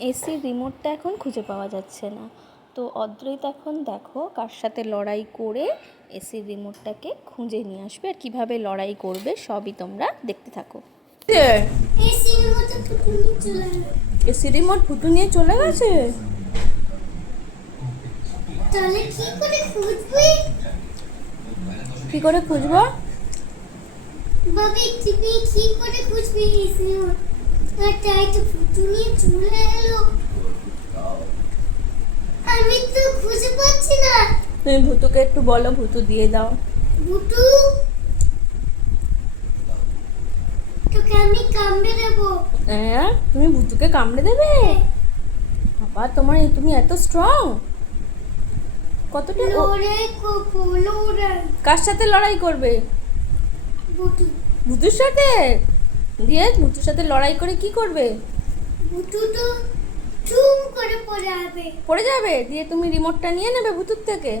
এসির রিমোটটা এখন খুঁজে পাওয়া যাচ্ছে না। তো অদ্রিত এখন দেখো কার সাথে লড়াই করে এসির রিমোটটাকে খুঁজে নিয়ে আসবে, আর কীভাবে লড়াই করবে সবই তোমরা দেখতে থাকো। এসি রিমোট ভুতু নিয়ে চলে গেছে। তাহলে কি করে খুঁজবি? কি করে খুঁজবো? বাবি তুমি কি করে খুঁজবি এসি রিমোট? তাই তো ভুতু নিয়ে চলে এলো। আমি তো খুঁজে পাচ্ছি না। তুমি ভুতুকে একটু বলো, ভুতু দিয়ে দাও। ভুতু, তোকে আমি কামড়ে দেবো। হ্যাঁ, তুমি ভুতুকে কামড়ে দেবে? বাবা তুমি এত স্ট্রং। কতটা লড়াই করবো, লড়াই। কার সাথে লড়াই করবে? ভুতু। ভুতুর সাথে? দিয়ে ভুতুর সাথে লড়াই করে কি করবে? ভুতু তো চুম করে পড়ে যাবে। পড়ে যাবে? দিয়ে তুমি রিমোটটা নিয়ে নেবে ভুতুর থেকে?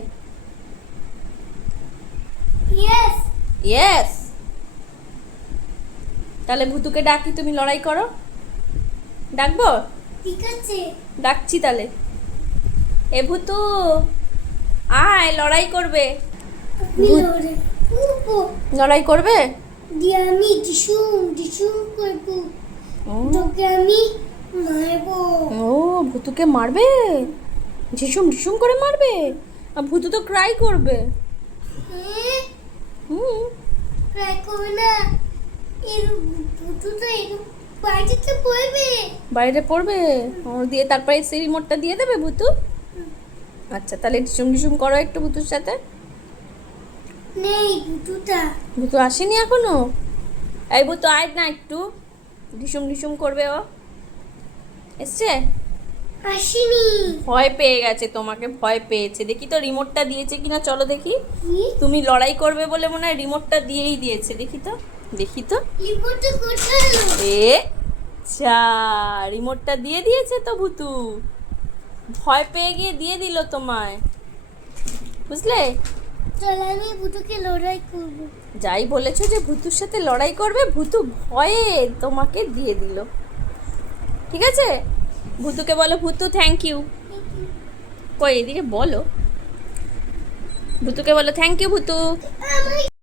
ইয়েস। ইয়েস। তাহলে ভুতুকে ডাকি, তুমি লড়াই করো। ডাকবো? ঠিক আছে। ডাকছি তাহলে। এ ভুতু, আয় লড়াই করবে। লড়াই করবো। লড়াই করবে? দিয়ে আমি ডিসুম ডিসুম করবো। তোকে আমি মারবো। ও, ভুতুকে মারবে? ঝিসুম ঝিসুম করে মারবে? আর ভুতু তো ক্রাই করবে। হুম। ট্রাই করবে না। এর ভুতু তো এর বাইরেতে পড়বে। বাইরে পড়বে? ও, দিয়ে তারপরে সেই রিমোটটা দিয়ে দেবে ভুতু? আচ্ছা, তাহলে ঝিসুম ঝিসুম করো একটু ভুতুর সাথে। নেই ভুতুটা। ভুতু আসেনি এখনো? এই ভুতু আয় না একটু, ঢিসুম ঢিসুম করবে ও। এসছে? আসেনি। ভয় পেয়ে গেছে, তোমাকে ভয় পেয়েছে। দেখি তো রিমোটটা দিয়েছে কিনা, চলো দেখি। কি? তুমি লড়াই করবে বলে মনে হয় রিমোটটা দিয়েই দিয়েছে। দেখি তো, দেখি তো। রিমোটটা কোথায় এলো? এ চা, রিমোটটা দিয়ে দিয়েছে তো ভুতু। ভয় পেয়ে গিয়ে দিয়ে দিল তোমায়, বুঝলে? চল আমি ভুতুকে লড়াই করবো। যাই বলেছো যে ভুতুর সাথে লড়াই করবে, ভুতু ভয়ে তোমাকে দিয়ে দিল। ঠিক আছে, ভুতুকে বলো ভুতু থ্যাংক ইউ। কই এদিকে বলো, ভুতুকে বলো থ্যাংক ইউ ভুতু। আমার